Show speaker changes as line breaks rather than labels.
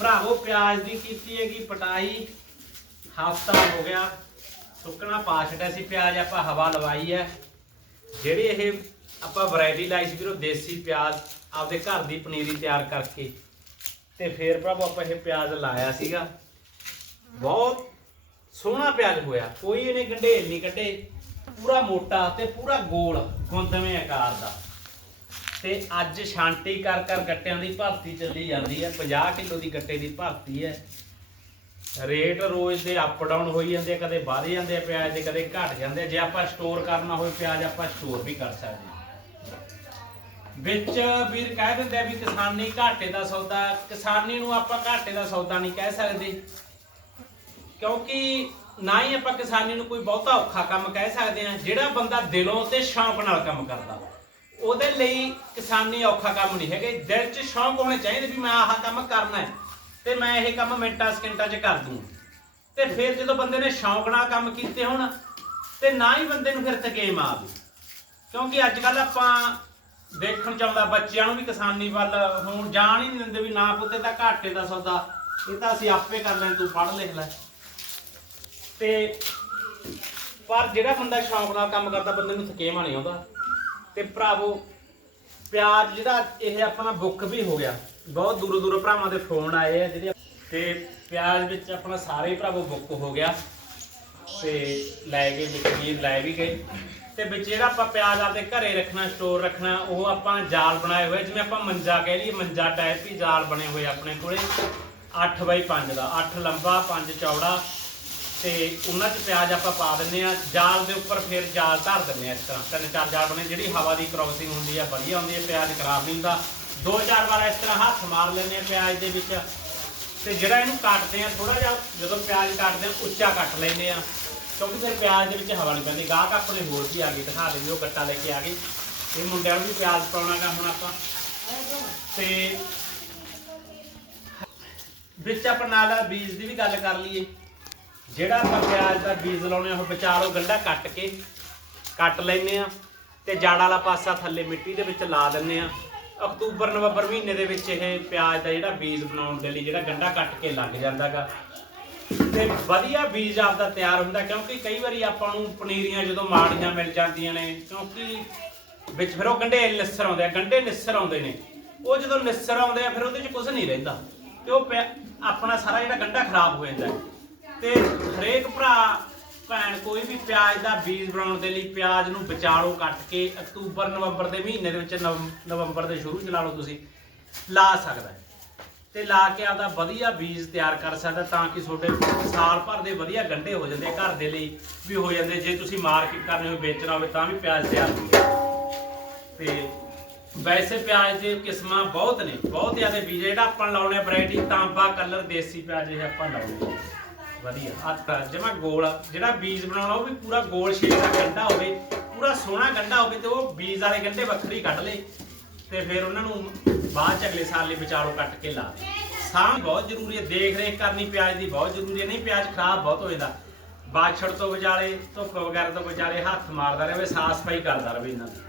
ਭਰਾਵੋ, ਪਿਆਜ਼ ਦੀ ਕੀਤੀ ਹੈਗੀ ਪਟਾਈ, ਹਫਤਾ ਹੋ ਗਿਆ। ਸੁੱਕਣਾ ਪਾ ਛੱਡਿਆ ਸੀ ਪਿਆਜ਼, ਆਪਾਂ ਹਵਾ ਲਵਾਈ ਹੈ। ਜਿਹੜੀ ਇਹ ਆਪਾਂ ਵੈਰਾਈਟੀ ਲਾਈ ਸੀ ਵੀਰੋ, ਦੇਸੀ ਪਿਆਜ਼, ਆਪਦੇ ਘਰ ਦੀ ਪਨੀਰੀ ਤਿਆਰ ਕਰਕੇ। ਤੇ ਫੇਰ ਭਰਾਵੋ, ਆਪਾਂ ਇਹ ਪਿਆਜ਼ ਲਾਇਆ ਸੀਗਾ। ਬਹੁਤ ਸੋਹਣਾ ਪਿਆਜ਼ ਹੋਇਆ। ਕੋਈ ਇਹਨੇ ਗੰਢੇਲ ਨਹੀਂ ਕੱਢੇ। ਪੂਰਾ ਮੋਟਾ ਤੇ ਪੂਰਾ ਗੋਲ, ਗੁੰਦਵੇਂ ਆਕਾਰ ਦਾ। ਤੇ ਅੱਜ ਸ਼ਾਂਤੀ ਕਰ ਕਰ ਗੱਟਿਆਂ ਦੀ ਭਰਤੀ ਚੱਲੀ ਜਾਂਦੀ ਹੈ 50 ਕਿਲੋ ਦੀ ਗੱਟੇ ਦੀ ਭਰਤੀ ਹੈ। ਰੇਟ ਰੋਜ਼ ਦੇ ਅਪ ਡਾਊਨ ਹੋਈ ਜਾਂਦੇ ਕਦੇ ਵੱਧ ਜਾਂਦੇ ਪਿਆਜ਼ ਦੇ ਕਦੇ ਘਟ ਜਾਂਦੇ ਆ। ਜੇ ਆਪਾਂ ਸਟੋਰ ਕਰਨਾ ਹੋਵੇ ਪਿਆਜ਼, ਆਪਾਂ ਸਟੋਰ ਵੀ ਕਰ ਸਕਦੇ ਵਿੱਚ ਵੀਰ ਕਹਿ ਦਿੰਦੇ ਵੀ ਕਿਸਾਨੀ ਘਾਟੇ ਦਾ ਸੌਦਾ, ਕਿਸਾਨੀ ਨੂੰ ਆਪਾਂ ਘਾਟੇ ਦਾ ਸੌਦਾ ਨਹੀਂ ਕਹਿ ਸਕਦੇ। ਕਿਉਂਕਿ ਨਾ ਹੀ ਆਪਾਂ ਕਿਸਾਨੀ ਨੂੰ ਕੋਈ ਬਹੁਤਾ ਔਖਾ ਕੰਮ ਕਹਿ ਸਕਦੇ ਆ ਜਿਹੜਾ ਬੰਦਾ ਦਿਲੋਂ ਤੇ ਸ਼ੌਂਕ ਨਾਲ ਕੰਮ ਕਰਦਾ। ਉਹਦੇ ਲਈ ਕਿਸਾਨੀ ਔਖਾ ਕੰਮ ਨਹੀਂ ਹੈਗੇ। ਦਿਲ 'ਚ ਸ਼ੌਂਕ ਹੋਣੇ ਚਾਹੀਦੇ ਵੀ ਮੈਂ ਆਹ ਕੰਮ ਕਰਨਾ ਹੈ ਤੇ ਮੈਂ ਇਹ ਕੰਮ ਮਿੰਟਾਂ ਸਕਿੰਟਾਂ 'ਚ ਕਰ ਦੂੰ। ਤੇ ਫਿਰ ਜਦੋਂ ਬੰਦੇ ਨੇ ਸ਼ੌਂਕ ਨਾਲ ਕੰਮ ਕੀਤੇ ਹੋਣ ਤੇ ਨਾ ਹੀ ਬੰਦੇ ਨੂੰ ਫਿਰ ਥਕੇਮ ਆਵੇ ਕਿਉਂਕਿ ਅੱਜ ਕੱਲ ਆਪਾਂ ਦੇਖਣ ਚ ਆਉਂਦਾ, ਬੱਚਿਆਂ ਨੂੰ ਵੀ ਕਿਸਾਨੀ ਵੱਲ ਹੁਣ ਜਾਣ ਹੀ ਨਹੀਂ ਦਿੰਦੇ ਵੀ ਨਾ ਪੁੱਤੇ ਤਾਂ ਘਾਟੇ ਦਾ ਸੌਦਾ, ਇਹ ਤਾਂ ਅਸੀਂ ਆਪੇ ਕਰ ਲੈਣ, ਤੂੰ ਪੜ੍ਹ ਲਿਖ ਲੈ। ਤੇ ਪਰ ਜਿਹੜਾ ਬੰਦਾ ਸ਼ੌਂਕ ਨਾਲ ਕੰਮ ਕਰਦਾ, ਬੰਦੇ ਨੂੰ ਥਕੇਮਾ ਨਹੀਂ ਆਉਂਦਾ। ਤੇ ਭਰਾਵੋ ਪਿਆਜ਼ ਜਿਹੜਾ ਇਹ ਆਪਣਾ ਬੁੱਕ ਵੀ ਹੋ ਗਿਆ। ਬਹੁਤ ਦੂਰੋਂ ਦੂਰੋਂ ਭਰਾਵਾਂ ਦੇ ਫੋਨ ਆਏ ਆ ਜਿਹੜੇ ਤੇ ਪਿਆਜ਼ ਵਿੱਚ ਆਪਣਾ ਸਾਰੇ ਭਰਾਵੋ ਬੁੱਕ ਹੋ ਗਿਆ। ਤੇ ਲੈ ਗਏ, ਵਿੱਚ ਵੀਰ ਲੈ ਵੀ ਗਏ। ਤੇ ਵਿੱਚ ਜਿਹੜਾ ਆਪਾਂ ਪਿਆਜ਼ ਆਪਦੇ ਘਰੇ ਰੱਖਣਾ ਸਟੋਰ ਰੱਖਣਾ, ਉਹ ਆਪਾਂ ਜਾਲ ਬਣਾਏ ਹੋਏ ਜਿਵੇਂ ਆਪਾਂ ਮੰਜਾ ਕਹਿ ਲਈਏ, ਮੰਜਾ ਟਾਈਪ ਹੀ ਜਾਲ ਬਣੇ ਹੋਏ ਆਪਣੇ ਕੋਲੇ। 8 ਬਾਈ 5 ਦਾ 8 ਲੰਬਾ 5 ਚੌੜਾ। ਤੇ ਉਹਨਾਂ 'ਚ ਪਿਆਜ਼ ਆਪਾਂ ਪਾ ਦਿੰਨੇ ਆ ਜਾਲ ਦੇ ਉੱਪਰ ਫਿਰ ਜਾਲ ਧਰ ਦਿੰਨੇ ਆ ਇਸ ਤਰ੍ਹਾਂ। ਤਿੰਨ, ਚਾਰ ਜਾਲ ਬਣੇ, ਜਿਹੜੀ ਹਵਾ ਦੀ ਕ੍ਰੋਸਿੰਗ ਹੁੰਦੀ ਆ, ਵਧੀਆ ਹੁੰਦੀ ਹੈ ਪਿਆਜ਼ ਖਰਾਬ ਨਹੀਂ ਹੁੰਦਾ। ਦੋ, ਚਾਰ ਵਾਰ ਇਸ ਤਰ੍ਹਾਂ ਹੱਥ ਮਾਰ ਲੈਂਦੇ ਆ ਪਿਆਜ਼ ਦੇ ਵਿੱਚ। ਤੇ ਜਿਹੜਾ ਇਹਨੂੰ ਕੱਟਦੇ ਆ ਥੋੜਾ ਜਿਹਾ ਜਦੋਂ ਪਿਆਜ਼ ਕੱਟਦੇ ਆ ਉੱਚਾ ਕੱਟ ਲੈਂਦੇ ਆ ਕਿਉਂਕਿ ਫਿਰ ਪਿਆਜ਼ ਦੇ ਵਿੱਚ ਹਵਾ ਨਹੀਂ ਪੈਂਦੀ। ਗਾਹਕ ਆਪਣੇ ਹੋਰ ਵੀ ਆ ਗਈ ਦਿਖਾ ਦਿੰਦੇ, ਉਹ ਕੱਟਾ ਲੈ ਕੇ ਆ ਗਈ ਇਹ ਮੁੰਡਿਆਂ ਨੂੰ ਵੀ ਪਿਆਜ਼ ਪਾਉਣਾ ਗਾ ਹੁਣ ਆਪਾਂ। ਤੇ ਵਿੱਚ ਆਪਾਂ ਨਾਲ ਬੀਜ ਦੀ ਵੀ ਗੱਲ ਕਰ ਲਈਏ। ਜਿਹੜਾ ਆਪਾਂ ਪਿਆਜ਼ ਦਾ ਬੀਜ ਲਾਉਣੇ ਆ, ਉਹ ਵਿਚਾਲੋ ਗੰਢਾ ਕੱਟ ਕੇ ਕੱਟ ਲੈਨੇ ਆ ਤੇ ਜੜ ਵਾਲਾ ਪਾਸਾ ਥੱਲੇ ਮਿੱਟੀ ਦੇ ਵਿੱਚ ਲਾ ਦਿੰਨੇ ਆ। ਅਕਤੂਬਰ, ਨਵੰਬਰ ਮਹੀਨੇ ਦੇ ਵਿੱਚ ਇਹ ਪਿਆਜ਼ ਦਾ ਜਿਹੜਾ ਬੀਜ ਬਣਾਉਣ ਦੇ ਲਈ ਜਿਹੜਾ ਗੰਢਾ ਕੱਟ ਕੇ ਲੱਗ ਜਾਂਦਾਗਾ। ਤੇ ਵਧੀਆ ਬੀਜ ਆਪਦਾ ਤਿਆਰ ਹੁੰਦਾ, ਕਿਉਂਕਿ ਕਈ ਵਾਰੀ ਆਪਾਂ ਨੂੰ ਪਨੀਰੀਆਂ ਜਦੋਂ ਮਾੜੀਆਂ ਮਿਲ ਜਾਂਦੀਆਂ ਨੇ, ਕਿਉਂਕਿ ਵਿੱਚ ਫਿਰ ਉਹ ਗੰਢੇ ਨਿਸਰ ਆਉਂਦੇ ਆ, ਗੰਢੇ ਨਿਸਰ ਆਉਂਦੇ ਨੇ। ਉਹ ਜਦੋਂ ਨਿਸਰ ਆਉਂਦੇ ਆ, ਫਿਰ ਉਹਦੇ 'ਚ ਕੁਝ ਨਹੀਂ ਰਹਿੰਦਾ। ਤੇ ਉਹ ਪਿਆ- ਆਪਣਾ ਸਾਰਾ ਜਿਹੜਾ ਗੰਢਾ ਖਰਾਬ ਹੋ ਜਾਂਦਾ ਹੈ। ਤੇ ਹਰੇਕ ਭਰਾ, ਭੈਣ ਕੋਈ ਵੀ ਪਿਆਜ਼ ਦਾ ਬੀਜ ਬਣਾਉਣ ਦੇ ਲਈ ਪਿਆਜ਼ ਨੂੰ ਵਿਚਾਲੋ ਕੱਟ ਕੇ ਅਕਤੂਬਰ, ਨਵੰਬਰ ਦੇ ਮਹੀਨੇ ਦੇ ਵਿੱਚ ਨਵ- ਨਵੰਬਰ ਦੇ ਸ਼ੁਰੂ ਚ ਲਾ ਲਓ ਤੁਸੀਂ, ਲਾ ਸਕਦਾ ਹੈ। ਤੇ ਲਾ ਕੇ ਆਪਦਾ ਵਧੀਆ ਬੀਜ ਤਿਆਰ ਕਰ ਸਕਦਾ ਤਾਂ ਕਿ ਤੁਹਾਡੇ ਸਾਲ ਭਰ ਦੇ ਵਧੀਆ ਗੰਢੇ ਹੋ ਜਾਂਦੇ ਆ ਘਰ ਦੇ ਲਈ ਵੀ ਹੋ ਜਾਂਦੇ ਜੇ ਤੁਸੀਂ ਮਾਰਕੀਟ ਕਰਨੀ ਹੋਵੇ ਵੇਚਣਾ ਹੋਵੇ ਤਾਂ ਵੀ ਪਿਆਜ਼ ਤਿਆਰ ਹੁੰਦੇ ਆ। ਤੇ ਵੈਸੇ ਪਿਆਜ਼ ਦੇ ਕਿਸਮਾਂ ਬਹੁਤ ਨੇ, ਬਹੁਤ ਜ਼ਿਆਦਾ ਬੀਜ ਆ। ਜਿਹੜਾ ਆਪਾਂ ਲਾਉਣੇ ਵੈਰਾਈਟੀ ਤਾਂਬਾ ਕਲਰ ਦੇਸੀ ਪਿਆਜ਼ ਇਹ ਆਪਾਂ ਲਾਉਣੇ ਵਧੀਆ। ਆਟਾ ਜਮਾ ਗੋਲ ਜਿਹੜਾ ਬੀਜ ਬਣਾਉਣਾ ਉਹ ਵੀ ਪੂਰਾ ਗੋਲ ਸ਼ੇਪ ਦਾ ਗੰਢਾ ਹੋਵੇ, ਪੂਰਾ ਸੋਹਣਾ ਗੰਢਾ ਹੋਵੇ ਤੇ ਉਹ ਬੀਜ ਵਾਲੇ ਗੰਢੇ ਵੱਖਰੀ ਕੱਢ ਲਏ ਤੇ ਫਿਰ ਉਹਨਾਂ ਨੂੰ ਬਾਅਦ ਚ ਅਗਲੇ ਸਾਲ ਲਈ ਵਿਚਾਲੋ ਕੱਟ ਕੇ ਲਾ ਦੇ ਸਾਂਭ ਬਹੁਤ ਜ਼ਰੂਰੀ ਹੈ ਦੇਖ ਰੇਖ ਕਰਨੀ ਪਿਆਜ਼ ਦੀ ਬਹੁਤ ਜ਼ਰੂਰੀ ਹੈ, ਨਹੀਂ ਪਿਆਜ਼ ਖਰਾਬ ਬਹੁਤ ਹੋ ਜਾਂਦਾ। ਬਾਛੜ ਤੋਂ ਵਿਚਾਲੇ ਧੁੱਪ ਵਗੈਰਾ ਤੋਂ ਵਿਚਾਲੇ ਹੱਥ ਮਾਰਦਾ ਰਹੇ, ਸਾਫ਼ ਸਫ਼ਾਈ ਕਰਦਾ ਰਹੇ ਇਹਨਾਂ ਦੀ।